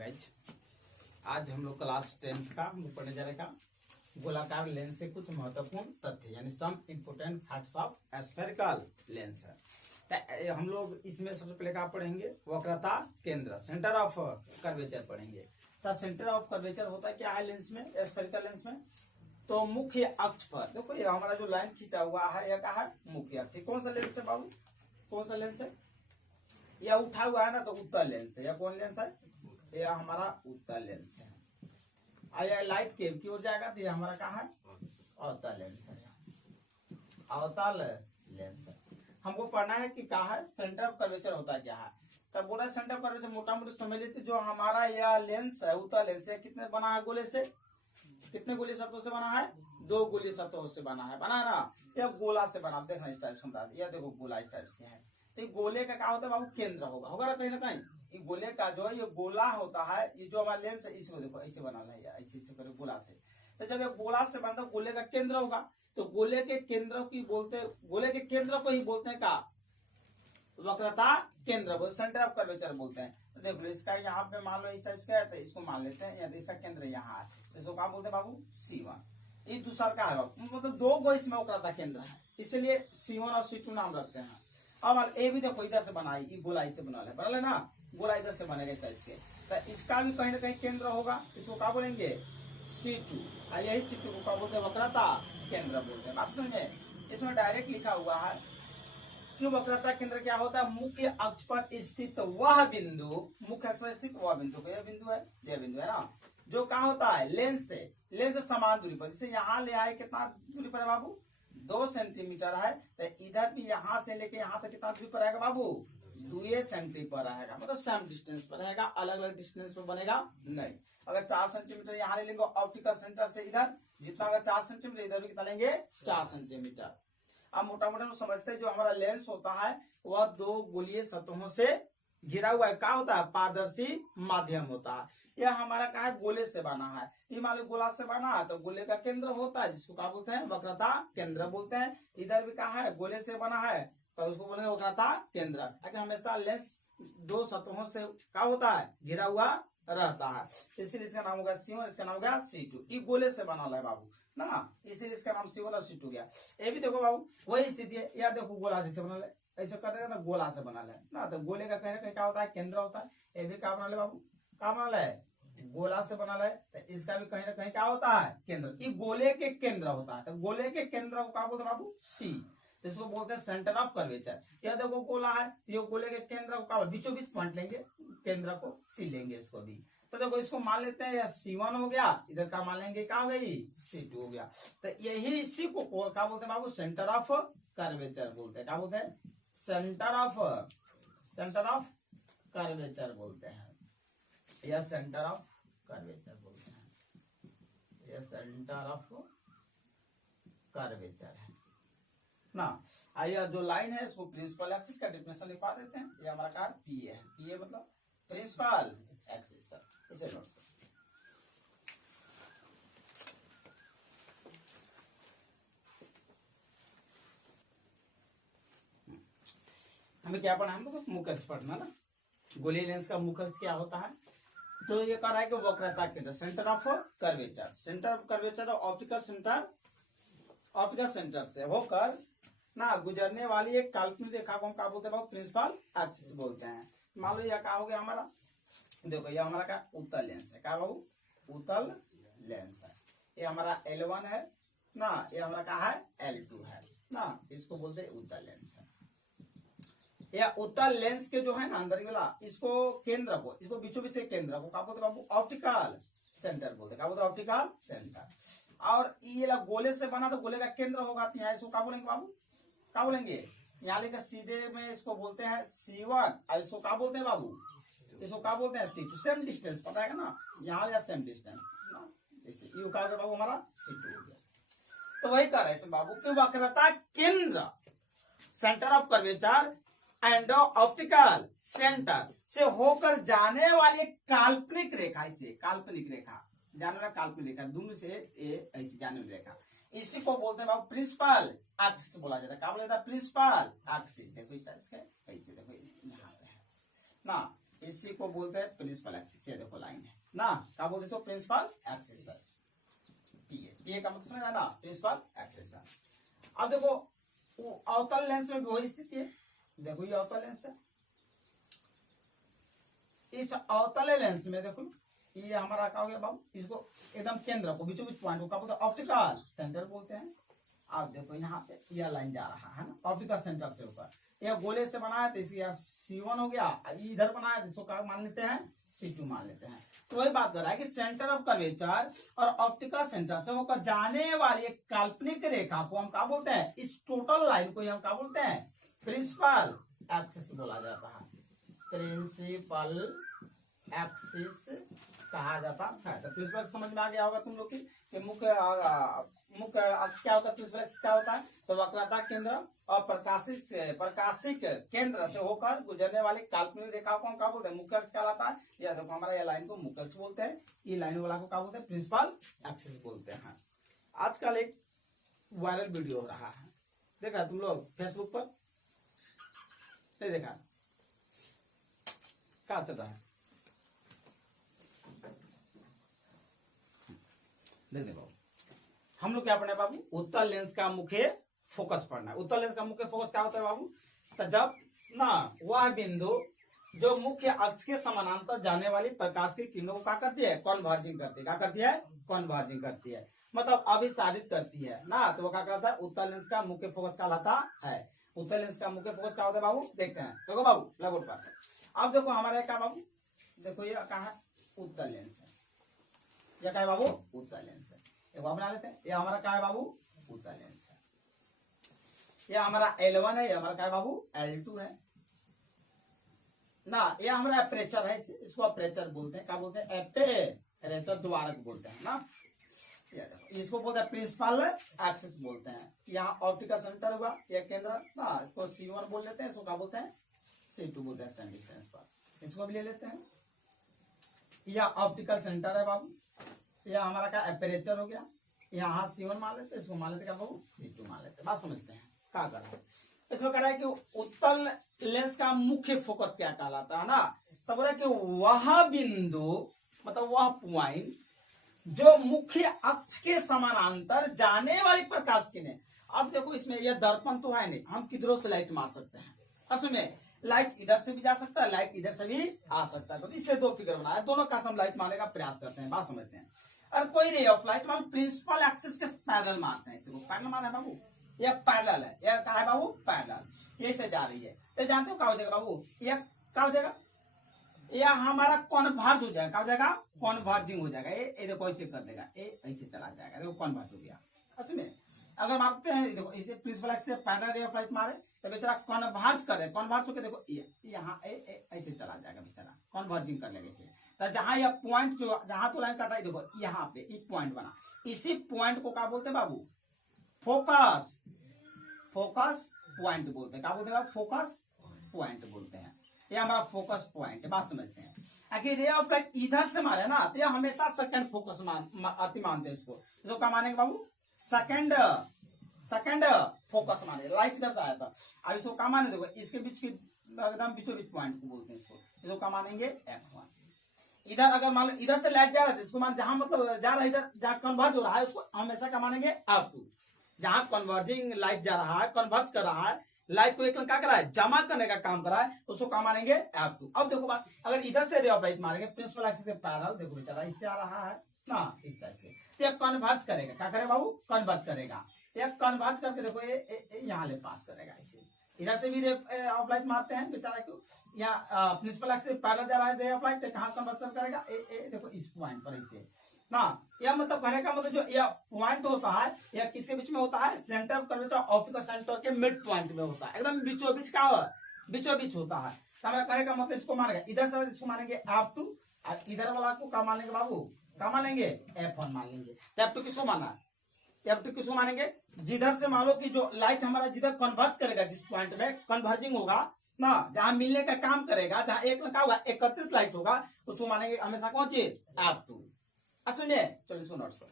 Guys, आज हम लोग क्लास 10th का हम लोग पढ़ने जा रहे का गोलाकार लेंस से कुछ महत्वपूर्ण तथ्य यानी some important facts of spherical lens है। हम लोग इसमें सबसे पहले क्या पढ़ेंगे, वक्रता केंद्र, सेंटर ऑफ कर्वेचर पढ़ेंगे। तो सेंटर ऑफ कर्वेचर होता है क्या है लेंस में, स्फेरिकल लेंस में। तो मुख्य अक्ष पर देखो ये हमारा जो लाइन खींचा हुआ है यह क्या है, मुख्य अक्ष। कौन सा लेंस है बाबू, कौन सा लेंस है? यह उठा हुआ है ना, तो उत्तल लेंस है। यह कौन लेंस है? यह हमारा उत्तल लेंस है। यह लाइट केव की ओर जाएगा तो यह हमारा क्या है, अवतल लेंस है। अवतल लेंस है। हमको पढ़ना है कि क्या है, सेंटर ऑफ कर्वेचर होता है क्या है। तब बोला सेंटर ऑफ कर्वेचर मोटा मोटी समझ लेते। जो हमारा यह लेंस है उत्तल लेंस है, कितने बना है गोले से, कितने गोली सतहों से बना है? 2 गोली सतहों से बना है ना। यह गोला से बना, देखना इस टाइप से, यह देखो गोला इस टाइप से है। तो गोले का क्या होता है बाबू, केंद्र होगा ना कहीं ना कहीं। ये गोले का जो है ये गोला होता है। ये जो हमारा लेंस है इसको देखो ऐसे बना है, ऐसे करो गोला से। तो जब ये गोला से बनता है गोले का केंद्र होगा। तो गोले के केंद्र की बोलते, गोले के केंद्र को ही बोलते हैं का वक्रता केंद्र, बोलते सेंटर ऑफ कर्वेचर बोलते हैं। तो देखो इसका यहाँ पे मान लो इस टाइप का है, तो इसको मान लेते हैं इसका केंद्र यहाँ है। इसको क्या बोलते हैं बाबू, C1। ये दूसरा का है बाबू, मतलब 2 गो इसमें वक्रता केंद्र है, इसलिए C1 और C2 नाम रखते हैं। अब ए भी देखो इधर से बनाई, गोलाई से बना ले ना, गोला इधर से बनेगा इस टाइप के। तो इसका भी कहीं ना कहीं केंद्र होगा, इसको क्या बोलेंगे, C2। और यही C2 को क्या बोलते हैं, वक्रता केंद्र बोलते हैं। बात समझ में? इसमें डायरेक्ट लिखा हुआ है कि वक्रता केंद्र क्या होता है, मुख्य अक्ष पर स्थित वह बिंदु, मुख्य अक्ष पर स्थित वह बिंदु, यह बिंदु है ना, जो क्या होता है लेंस से समान दूरी पर। जैसे यहाँ ले आए, कितना दूरी पर है बाबू, 2 सेंटीमीटर है। तो इधर भी यहाँ से लेके यहाँ तक कितना दूरी पर रहेगा बाबू, 2 सेंटीमीटर पर रहेगा, मतलब सेम डिस्टेंस पर रहेगा, अलग अलग डिस्टेंस पर बनेगा नहीं। अगर 4 सेंटीमीटर यहाँ ले लेंगे ऑप्टिकल सेंटर से इधर, जितना अगर 4 सेंटीमीटर इधर भी कितना लेंगे, 4 सेंटीमीटर। अब मोटा मोटा समझते हैं, जो हमारा लेंस होता है वह 2 गोलीय सतहों से घिरा हुआ है। क्या होता है, पारदर्शी माध्यम होता है। यह हमारा क्या है, गोले से बना है। ये मान लो गोला से बना है, तो गोले का केंद्र होता है जिसको क्या बोलते हैं, वक्रता केंद्र बोलते हैं। इधर भी क्या है, गोले से बना है, तो उसको बोलेंगे वक्रता केंद्र। अगर हमेशा लेंस 2 सतहों से क्या होता है, घिरा हुआ रहता है, इसलिए इसका नाम होगा C1, इसका नाम होगा C2। ये गोले से बना है बाबू ना, इसीलिए इसका नाम C1 और C2 गया। ये भी देखो बाबू वही स्थिति है। या देखो गोला से बना ले, ऐसे कर देगा ना, गोला से बना ले ना। तो गोले का कहीं ना कहीं क्या होता है, केंद्र होता है। ये भी क्या बना ले बाबू, क्या बना ले, गोला से बना ले। तो इसका भी कहीं ना कहीं क्या होता है, केंद्र। ये गोले के केंद्र होता है। तो गोले के केंद्र को क्या बोलते हैं बाबू, C। तो इसको बोलते हैं सेंटर ऑफ कर्वेचर। यह देखो गोला है, ये गोले के केंद्र को क्या बीचों बीच पॉइंट लेंगे, केंद्र को C लेंगे इसको भी। तो देखो इसको मान लेते हैं, यह C1 हो गया, इधर का मान लेंगे क्या हो गई, C2 हो गया। तो यही इसी को क्या बोलते हैं बाबू, सेंटर ऑफ कर्वेचर बोलते हैं। क्या बोलते हैं, सेंटर ऑफ कर्वेचर बोलते हैं। यह सेंटर ऑफ कर्वेचर बोलते हैं, यह सेंटर ऑफ कर्वेचर है ना। यह जो लाइन है इसको प्रिंसिपल एक्सिस का डेफिनेशन लिखवा देते हैं। यह हमारा कार PA है, PA मतलब प्रिंसिपल एक्सिस। इसे नोट करो। हमें क्या पढ़ना है, हमको मुख्य अक्ष पढ़ना ना। गोलीय लेंस का मुख्य अक्ष क्या होता है, तो ये कह रहा है कि वक्रता केंद्र, centre of curvature. Centre of curvature optical centre से होकर ना गुजरने वाली एक काल्पनिक रेखा को हम क्या बोलते हैं, प्रिंसिपल एक्सिस बोलते हैं। मान लो यह क्या हो गया हमारा, देखो ये हमारा क्या उत्तल लेंस है, क्या बाबू, उत्तल लेंस है। ये हमारा L1 है ना, ये हमारा क्या है, L2 है ना। इसको बोलते हैं उत्तल लेंस है। यह उत्तल लेंस के जो है ना अंदर वाला, इसको केंद्र को, इसको बीचों बीच केंद्र को क्या बोलते हैं बाबू, ऑप्टिकल सेंटर बोलते हैं। क्या बोलते हैं, ऑप्टिकल सेंटर। और ये गोले से बना, तो गोले का केंद्र होगा। तो यहाँ इसको क्या बोलेंगे बाबू, क्या बोलेंगे, यहाँ लेकर सीधे में इसको बोलते हैं C1, और इसको क्या बोलते हैं बाबू, इसको क्या बोलते हैं C2। सेम डिस्टेंस पता है ना, यहाँ या सेम डिस्टेंस ना, ये क्या हो गया बाबू, हमारा C2 हो गया। तो वही कर रहे हैं बाबू कि वक्रता केंद्र, centre of curvature and optical centre से होकर जाने वाली काल्पनिक रेखा, इसे काल्पनिक रेखा, जाने वाला काल्पनिक रेखा, दोनों से ऐसे जाने वाली रेखा, इसी को बोलते हैं बाबू प्रिंसिपल एक्सिस बोला जाता है। क्या बोला जाता है, प्रिंसिपल एक्सिस। देखो इस तरह से, ऐसे देखो यहाँ पे है ना, इसी को बोलते हैं प्रिंसिपल एक्सिस। ये देखो लाइन है ना, क्या बोलते हैं इसको, प्रिंसिपल एक्सिस। पीए का मतलब समझ ना, प्रिंसिपल एक्सिस। अब देखो अवतल लेंस में भी वही स्थिति है। देखो ये अवतल लेंस है, इस अवतल लेंस में देखो ये हमारा क्या हो गया बाबू, इसको एकदम केंद्र को बीचों बीच पॉइंट को क्या बोलते हैं, ऑप्टिकल सेंटर बोलते हैं। आप देखो यहाँ पे यह लाइन जा रहा है ना ऑप्टिकल सेंटर से ऊपर, यह गोले से बनाया तो इसलिए C1 हो गया, इधर बनाया तो इसको क्या मान लेते हैं, C2 मान लेते हैं। तो वही बात कर रहा है कि सेंटर ऑफ कर्वेचर और ऑप्टिकल सेंटर से होकर जाने वाली एक काल्पनिक रेखा को हम क्या बोलते हैं, इस टोटल लाइन को हम क्या बोलते हैं, प्रिंसिपल एक्सिस बोला जाता है। प्रिंसिपल एक्सिस कहा जाता है। तो प्रिंसिपल समझ में आ गया होगा तुम लोग कि मुख्य अक्ष क्या होता है, प्रिंसिपल एक्सिस क्या होता है, तो वक्रता केंद्र और प्रकाशिक केंद्र से होकर गुजरने वाली काल्पनिक रेखा को हम क्या बोलते हैं, मुख्य अक्ष कहलाता है। या देखो हमारा ये लाइन को मुख्य अक्ष बोलते हैं, ये लाइन वाला को क्या बोलते हैं, प्रिंसिपल एक्सिस बोलते हैं। आजकल एक वायरल वीडियो हो रहा है, देखा तुम लोग फेसबुक पर, नहीं देखा, क्या चल रहा है, देखते बाबू। हम लोग क्या पढ़ना है बाबू, उत्तल लेंस का मुख्य फोकस पढ़ना है। उत्तल लेंस का मुख्य फोकस क्या होता है बाबू, तो जब ना वह बिंदु जो मुख्य अक्ष के समानांतर जाने वाली प्रकाश की किरणों को क्या करती है, कॉन्वर्जिंग करती है। क्या करती है, कॉन्वर्जिंग करती है, मतलब अभिसारित करती है ना, तो वो क्या करता है, उत्तल लेंस का मुख्य फोकस कहलाता है। उत्तल लेंस का मुख्य फोकस क्या होता है बाबू, देखते हैं। देखो बाबू लगभग पास, अब देखो हमारा क्या बाबू, देखो ये कहा है, उत्तल लेंस है, ये क्या है बाबू, उत्तल लेंस है। एक बार बना लेते हैं, ये हमारा क्या है बाबू, उत्तल लेंस है। ये हमारा L1 है, ये हमारा क्या है बाबू, L2 है ना। ये हमारा अपर्चर है, इसको अपर्चर बोलते हैं। क्या बोलते हैं, अपर्चर द्वारक बोलते हैं ना। इसको बोलते हैं प्रिंसिपल एक्सिस बोलते हैं। यहाँ ऑप्टिकल सेंटर हुआ, यह केंद्र ना, इसको C1 बोल लेते हैं, इसको क्या बोलते हैं, C2 बोलते हैं सेंटर डिस्टेंस पर। इसको भी ले लेते हैं, यह ऑप्टिकल सेंटर है बाबू, यह हमारा क्या अपर्चर हो गया, यहाँ C1 मान लेते हैं, इसको मान लेते क्या बाबू, C2 मान लेते हैं। बात समझते हैं क्या कर रहा है। इसमें कह रहा है कि उत्तल लेंस का मुख्य फोकस क्या कहलाता है ना, तब बोला कि वह बिंदु मतलब वह पॉइंट जो मुख्य अक्ष के समानांतर जाने वाली प्रकाश किरणें। अब देखो इसमें यह दर्पण तो है नहीं, हम किधरों से लाइट मार सकते हैं, उसमें लाइट इधर से भी जा सकता है, लाइट इधर से भी आ सकता है। तो इससे दो फिगर बनाया, दोनों का हम लाइट मारने का प्रयास करते हैं। बात समझते हैं। और कोई रे ऑफ लाइट हम प्रिंसिपल एक्सिस के पैरेलल मारते हैं, पैरेलल मारना है बाबू, यह पैरेलल है, यह क्या है बाबू, पैरेलल, ये से जा रही है। तो जानते हो क्या हो जाएगा बाबू, यह क्या हो जाएगा, यह हमारा कॉन्वर्ज हो जाएगा। क्या हो जाएगा, कॉन्वर्जिंग हो जाएगा। ये देखो ऐसे कर देगा, ये ऐसे चला जाएगा, देखो कॉन्वर्ज हो गया। उसमें अगर मारते हैं, देखो इसे प्रिंसिपल एक्सिस से पैरेलल रे ऑफ लाइट मारे तो बेचारा कॉन्वर्ज करे, कॉन्वर्ज होकर देखो यहाँ ऐसे चला जाएगा, बेचारा कॉन्वर्जिंग कर लेगा इसे। तो जहां यह पॉइंट जो जहां तो लाइन कटा है, देखो यहाँ पे एक पॉइंट बना, इसी पॉइंट को क्या बोलते हैं बाबू, फोकस पॉइंट बोलते हैं। क्या बोलते हैं, फोकस पॉइंट बोलते हैं। ये हमारा फोकस पॉइंट है। बात समझते हैं। अगर रे ऑफ लाइट इधर से मारे ना तो हमेशा सेकंड फोकस मानते हैं इसको। इसको क्या मानेंगे बाबू, सेकंड फोकस माने, लाइट इधर से आया था। अब इसको क्या माने, देखो इसके बीच की एकदम बीचों बीच पॉइंट को बोलते हैं इसको क्या मानेंगे, F1। इधर अगर मान लो इधर से लाइट जा रहा है, इसको मान जहां मतलब जा रहा है, इधर जहां कन्वर्ज हो रहा है, उसको हमेशा क्या मानेंगे, F2। जहां कन्वर्जिंग लाइट जा रहा है, कन्वर्ज कर रहा है, लाइट को एक क्या करा है, जमा करने का काम करा है, उसको क्या मानेंगे, F2। अब देखो बात, अगर इधर से रे ऑफ लाइट मारेंगे प्रिंसिपल एक्सिस से पैरेलल, देखो बेचारा इससे आ रहा है ना, इस टाइप से, तो ये कन्वर्ज करेगा। क्या करेगा बाबू, कन्वर्ज करेगा। ये कन्वर्ज करके देखो ये यहाँ ले पास करेगा, इसे इधर से भी रे ऑफ लाइट मारते हैं बेचारा क्यों, यहाँ प्रिंसिपल एक्सिस पैरेलल जा रहा है रे ऑफ लाइट, कहाँ कन्वर्जन करेगा, देखो इस पॉइंट पर इसे ना। यह मतलब कहने का मतलब जो यह पॉइंट होता है, यह किसके बीच में होता है, centre of curvature optical centre के मिड पॉइंट में होता है, एकदम बीचों बीच का बीचों बीच होता है। तो हमारा कहने का मतलब इसको मानेंगे, इधर से इसको मानेंगे F2 और इधर वाला को क्या मानेंगे बाबू, क्या मानेंगे, F1 मान लेंगे। F2 किसको माना, F2 किसको मानेंगे, जिधर से मान लो कि जो लाइट हमारा जिधर कन्वर्ज करेगा, जिस पॉइंट में कन्वर्जिंग होगा ना, जहां मिलने का काम करेगा, जहां एक लगा होगा एकत्रित लाइट होगा, उसको मानेंगे हमेशा कौन चीज, F2। सुनिए, चलिए इसको नोट्स पर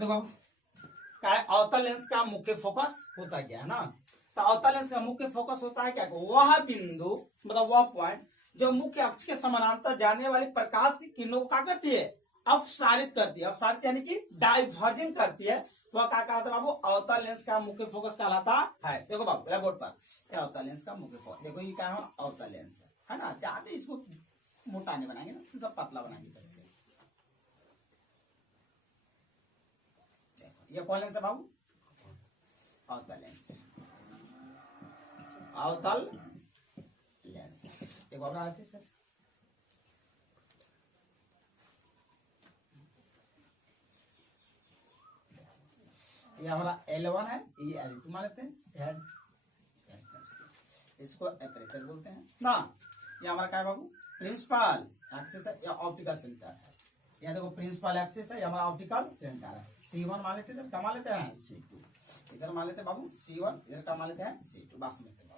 देखो, क्या है, अवतल लेंस का मुख्य फोकस होता क्या है ना। तो अवतल लेंस का मुख्य फोकस होता है क्या, वह बिंदु मतलब वह पॉइंट जो मुख्य अक्ष के समानांतर जाने वाली प्रकाश की किरणों को क्या करती है, अपसारित करती है। अपसारित यानी कि डाइवर्जिंग करती है। वह क्या कहलाता है बाबू, अवतल लेंस का मुख्य फोकस कहलाता है। देखो बाबू ब्लैक बोर्ड पर, क्या अवतल लेंस का मुख्य फोकस, देखो ये क्या है, अवतल लेंस है ना। ज्यादा इसको मोटा नहीं बनाएंगे ना, सब पतला बनाएंगे। ये कौन लेंस है बाबू, अवतल लेंस, अवतल लेंस। एक और आते सर, ये हमारा L1 है, ये L2 मान लेते हैं, इसको एपरेचर बोलते हैं ना। ये हमारा क्या है बाबू, प्रिंसिपल एक्सिस है या ऑप्टिकल सेंटर है। ये देखो प्रिंसिपल एक्सिस है, ये हमारा ऑप्टिकल सेंटर है। C1 मान लेते हैं, क्या मान लेते हैं, C2 इधर मान लेते हैं बाबू, C1 इधर क्या मान लेते हैं, C2 बात समझते हैं बाबू।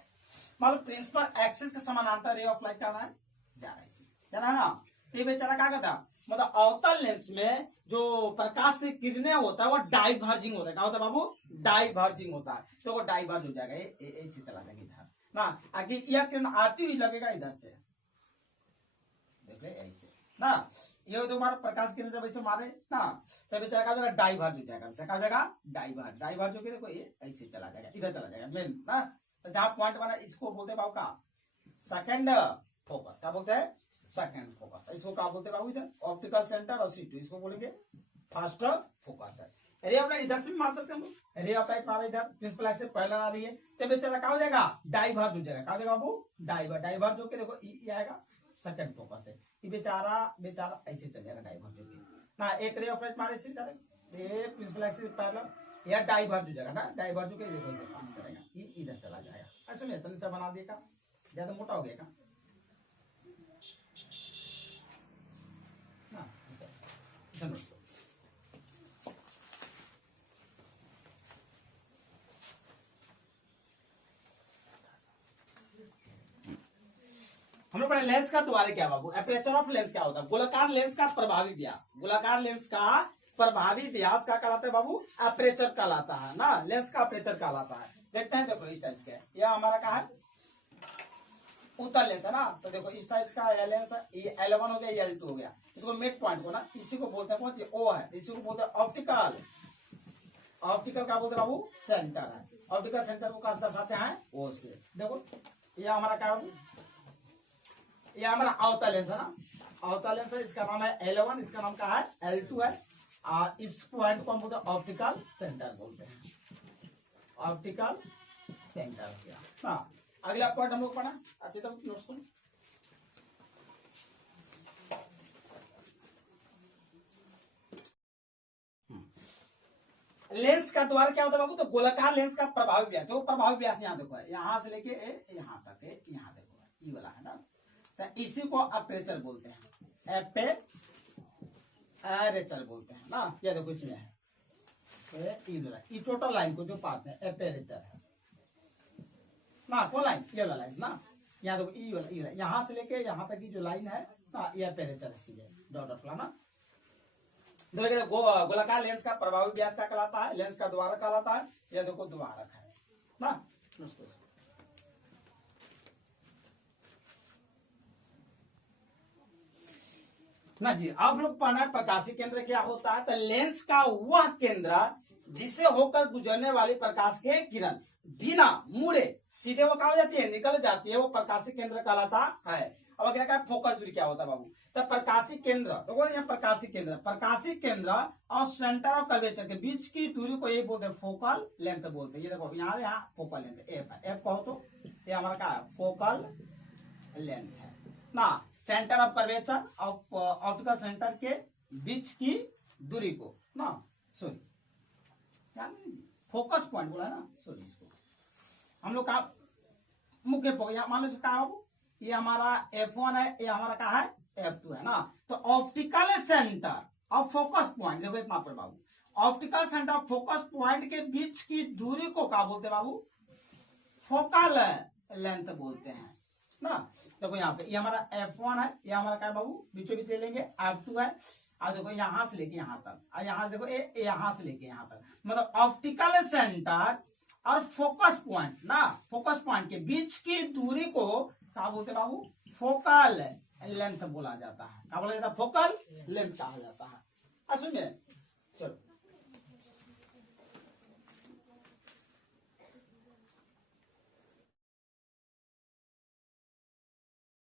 मान लो प्रिंसिपल एक्सिस के समानांतर रे ऑफ लाइट क्या है, जा रहा है, जाना है ना। तो ये बेचारा क्या करता, मतलब अवतल लेंस में जो प्रकाश से किरणें होता है वो डाइवर्जिंग होता है। क्या होता है बाबू, डाइवर्जिंग होता है। तो वो डाइवर्ज हो जाएगा, ऐसे चला जाएगा इधर ना, आगे यह किरण आती हुई लगेगा इधर से, देख ले ऐसे ना। ये तो हमारा प्रकाश किरण जब ऐसे मारे ना, तब बेचारा क्या हो जाएगा, डाइवर्ज हो जाएगा। क्या हो जाएगा, डाइवर्ज। डाइवर्ज होकर देखो ये ऐसे चला जाएगा, इधर चला जाएगा मेन ना। तो जहां पॉइंट बना इसको बोलते हैं बाबू का सेकंड फोकस। क्या बोलते हैं, सेकंड फोकस। इसको क्या बोलते हैं बाबू, इधर ऑप्टिकल सेंटर और C2 इसको बोलेंगे फर्स्ट फोकस है। रे ऑफ लाइट इधर से भी मार सकते हैं हम लोग, रे ऑफ लाइट मारा इधर, प्रिंसिपल एक्सिस पहले आ रही है, तो बेचारा क्या हो जाएगा, डाइवर्ज हो जाएगा। क्या हो जाएगा बाबू, डाइवर्ज। डाइवर्ज होके देखो ये आएगा सेकंड फोकस है। ये बेचारा बेचारा ऐसे चल जाएगा डाइवर्ज होके ना। एक रे ऑफ लाइट मारे से बेचारे, ये प्रिंसिपल एक्सिस पहले या डाइवर्ज हो जाएगा ना। डाइवर्ज होके देखो इसे पास करेगा, ये इधर चला जाएगा। ऐसे में इतना सा बना देगा, ज्यादा मोटा हो गया ना। हम लोग पढ़े लेंस का द्वारा क्या बाबू, एपर्चर ऑफ लेंस क्या होता है, गोलाकार लेंस का प्रभावी व्यास। गोलाकार लेंस का प्रभावी व्यास क्या कहलाता है बाबू, एपर्चर कहलाता है ना। लेंस का एपर्चर कहलाता है। देखते हैं, देखो इस टाइप के, यह हमारा क्या है, उत्तल लेंस है ना। तो देखो इस टाइप का यह लेंस है, ये L1 हो गया, ये L2 हो गया। इसको मिड पॉइंट को ना, इसी को बोलते हैं, कौन सी O है, इसी को बोलते हैं ऑप्टिकल। ऑप्टिकल क्या बोलते हैं बाबू, सेंटर है। ऑप्टिकल सेंटर को कैसे दर्शाते हैं, O से। देखो यह हमारा क्या है, ये हमारा अवतल लेंस है ना। अवतल लेंस है, इसका नाम है L1, इसका नाम क्या है, L2 है। इस पॉइंट को हम बोलते हैं ऑप्टिकल सेंटर बोलते हैं, ऑप्टिकल सेंटर ना। अगला पॉइंट हम लोग पढ़ा, अच्छी तरह नोट सुन। लेंस का द्वार क्या होता है बाबू, तो गोलाकार लेंस का प्रभावी व्यास। तो प्रभावी व्यास यहाँ देखो है, यहाँ से लेके यहाँ तक है, यहाँ देखो ये वाला है ना। तो इसी को अपर्चर बोलते हैं, एपेरेचर बोलते हैं ना। ये देखो इसमें है ये टोटल लाइन को जो पार्ट है एपेरेचर है ना। कौन लाइन, ये वाला लाइन ना। यहाँ देखो ई वाला, यहाँ से लेके यहाँ तक की जो लाइन है ना, ये एपेरेचर है सीधे डॉट डॉट ना। गोलाकार लेंस का प्रभावी व्यास क्या कहलाता है, लेंस का द्वारक कहलाता है। यह देखो द्वारक है ना। ना जी, आप लोग पढ़ना है प्रकाशीय केंद्र क्या होता है। तो लेंस का वह केंद्र जिसे होकर गुजरने वाली प्रकाश के किरण बिना मुड़े सीधे वो क्या हो जाती है, निकल जाती है, वो प्रकाशीय केंद्र कहलाता है। अब क्या है, फोकस दूरी क्या होता है बाबू, तो प्रकाशीय केंद्र, तो यहाँ प्रकाशीय केंद्र, प्रकाशीय केंद्र और सेंटर ऑफ कर्वेचर के बीच की दूरी को ये बोलते हैं फोकल लेंथ बोलते हैं। ये देखो यहाँ यहाँ फोकल लेंथ एफ है, एफ कहो तो ये हमारा क्या है, फोकल लेंथ है ना। Centre of curvature of optical centre के बीच की दूरी को ना, सॉरी फोकस पॉइंट बोला है ना, सॉरी इसको हम लोग का मुख्य फोकस, मान लो क्या बाबू, ये हमारा F1 है, ये हमारा क्या है, F2 है ना। तो ऑप्टिकल सेंटर और फोकस पॉइंट, देखो इतना पर बाबू, ऑप्टिकल सेंटर और फोकस पॉइंट के बीच की दूरी को क्या बोलते हैं बाबू, फोकल लेंथ बोलते हैं ना। देखो यहाँ पे ये हमारा F1 है, ये हमारा क्या है बाबू, बीचों बीच ले लेंगे, F2 है, अब देखो यहां से लेके यहां तक, अब यहां से देखो यहां से लेके यहां तक, मतलब ऑप्टिकल सेंटर और फोकस पॉइंट ना, फोकस पॉइंट के बीच की दूरी को क्या बोलते हैं बाबू? फोकल लेंथ बोला जाता है। क्या बोला जाता है? फोकल लेंथ कहा जाता है। सुनिए, चलो